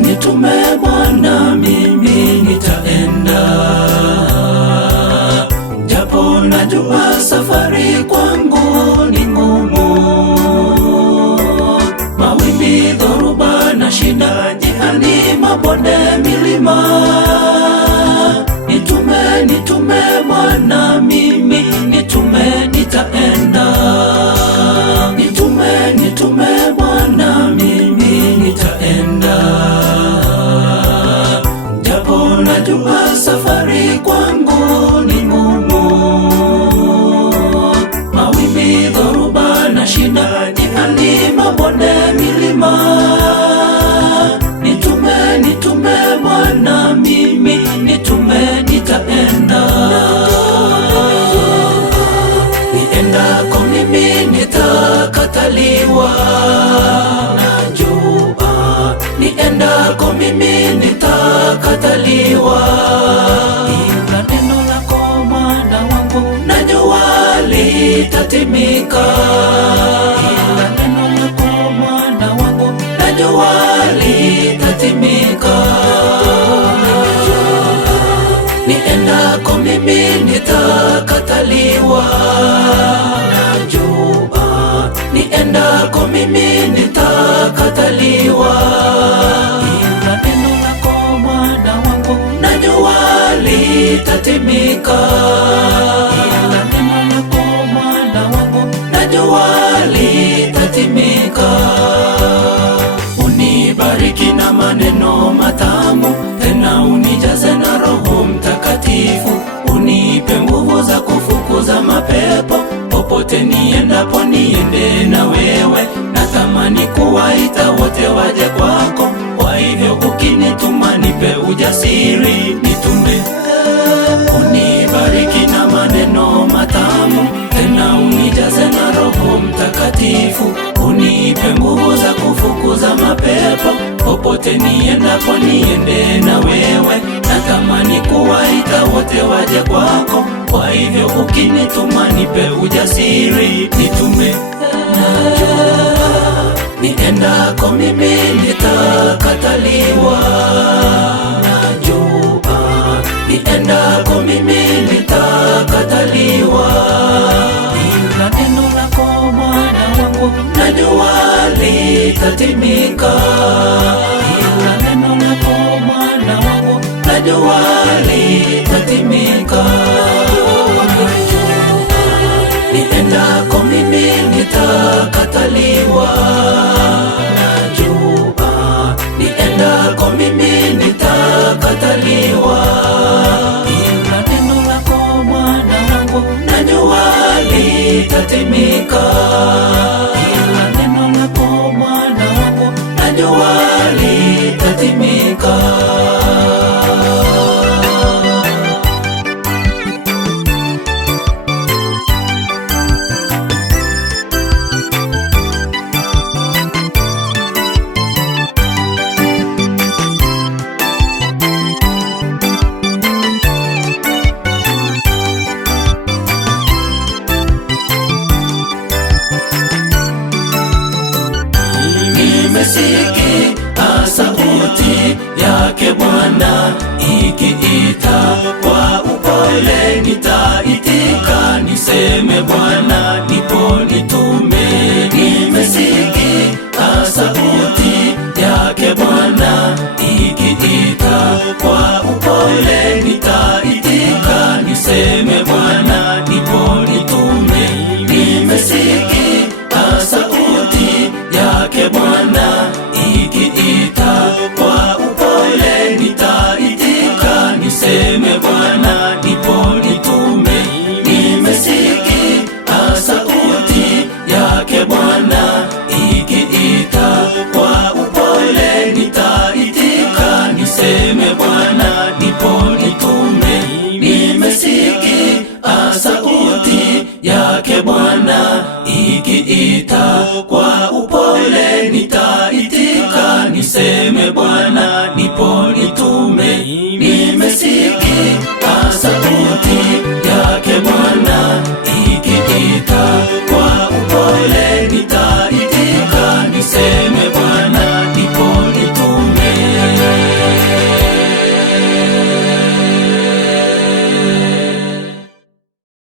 Nitume Bwana, mimi nitaenda, japo najua safari kwangu ni ngumu. Mawimbi, dhoruba na shida njiani, mabonde, milima. Nitume Bwana, mimi nitume, nitaenda. Nitume Bwana, mimi nitaenda, japo najua safari kwangu ni ngumu. Mawimbi, dhoruba na shida njiani, mabonde, milima. Nitume Bwana, mimi nitume, nitaenda. Niendako mimi nitakataliwa, najua. Niendako mimi nitakataliwa, ila neno lako Bwana wangu najua litatimika. Ila neno lako Bwana wangu najua litatimika. Niendako mimi nitakataliwa, najua. Niendako mimi nitakataliwa, ila neno lako Bwana wangu najua litatimika. Ila neno lako Bwana wangu najua litatimika. Unibariki na maneno matamu, tena unijaze na Roho Mtakatifu. Unipe nguvu za kufukuza mapepo, popote niendapo niende na wewe. Natamani kuwaita wote waje kwako, kwa hivyo ukinituma nipe ujasiri. Nitume. Unibariki na maneno matamu, tena unijaze na Roho Mtakatifu. Unipe nguvu za kufukuza mapepo, popote niendapo niende na wewe. Natamani kuwaita wote waje kwako, kwa hivyo ukinituma nipe ujasiri. Nitume. Niendako mimi nitakataliwa, najua. Niendako mimi nitakataliwa, ila neno lako Bwana wangu najua litatimika. Ila neno lako Bwana wangu najua litatimika. Niendako mimi nitakataliwa, najua. Niendako mimi nitakataliwa, ila neno lako Bwana wangu najua litatimika. Ila neno lako Bwana wangu najua litatimika. Nimesikia sauti yake Bwana ikiita, kwa upole nitaitika. Niseme Bwana nipo, nitume. Nimesikia sauti yake Bwana ikiita, kwa upole nitaitika. Niseme Bwana nipo, nitume. Nimesikia sauti yake Bwana ikiita, kwa upole nitaitika. Niseme Bwana nipo, nitume. Nimesikia sauti yake Bwana ikiita, kwa upole nitaitika. Niseme Bwana nipo, nitume. Nimesikia ukiniita kwa upole nitaitika, niseme Bwana